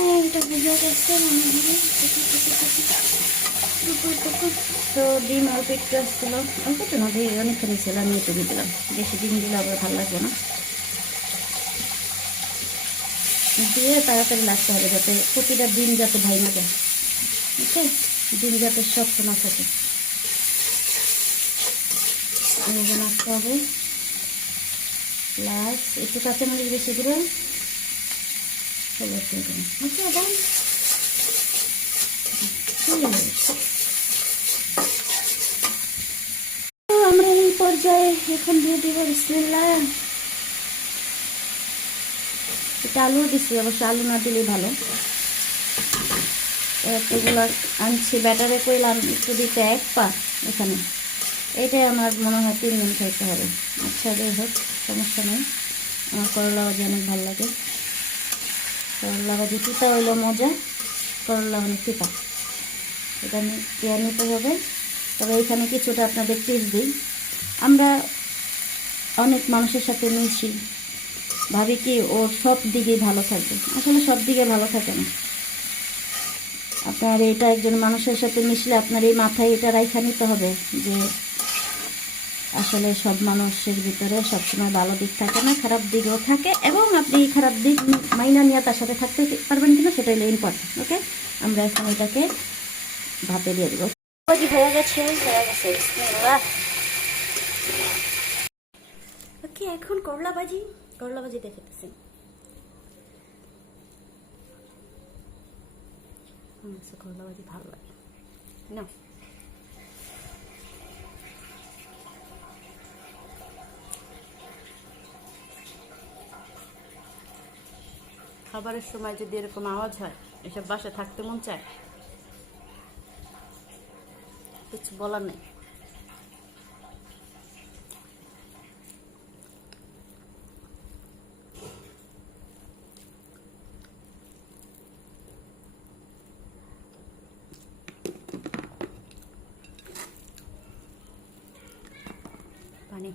এটা বুঝে গেছে মনে হয়। তো ডিম অল্প একটু আসছিল, অল্প তো না দিয়ে অনেকখানি ছিল, আমি একটু দিয়ে দিলাম। বেশি ডিম দিলে আবার ভালো লাগবে না, দিয়ে তাড়াতাড়ি লাগতে হবে যাতে প্রতিটা ডিম যাতে ভাই না যায়। ওকে, ডিম যাতে শক্ত না থাকে এভাবে নাড়তে হবে। প্লাস একটু কাঁচামরিচ বেশি করে ওকে দাম। আমরা এই পর্যায়ে এখন দিয়ে দিব বিসমিল্লাহ। এটা আলু দিচ্ছি, অবশ্য আলু না দিলেই ভালো। এগুলো আনছি ব্যাটারে কইলাম একটু দিতে 1 পা এখানে, এইটাই আমার মনে হয় 3 দিন খাইতে হবে। আচ্ছা যাই হোক, সমস্যা নেই। আমার করলা ভাজি অনেক ভালো লাগে। করলা ভাজি তিতা হইলো মজা, করলা অনেক তিতা, এটা নিতে হবে। তবে এখানে কিছুটা আপনাদের টিপস দিই। আমরা অনেক মানুষের সাথে মিশি, ভাবি কি ওর সব দিকেই ভালো থাকবে, আসলে সব দিকে ভালো থাকে না। আপনার এটা একজন মানুষের সাথে মিশলে আপনার এই মাথায় এটা রাইখা নিতে হবে যে আসলে সব মানুষের ভিতরে সবসময় ভালো দিক থাকে না, খারাপ দিকও থাকে, এবং আপনি খারাপ দিক মাইনা নিয়ে তার সাথে থাকতে পারবেন কিনা সেটাই হলো ইম্পর্টেন্ট। ওকে, আমরা এখন এটাকে ভাতে দিয়ে দেবো। হয়ে গেছে ওকে, এখন করলা ভাজি দেখতেছি। করলা ভাজি ভালো লাগে না। খাবারের সময় যদি এরকম আওয়াজ হয়, এসব বাসায় থাকতে মন চায়, কিছু বলার নেই। পানি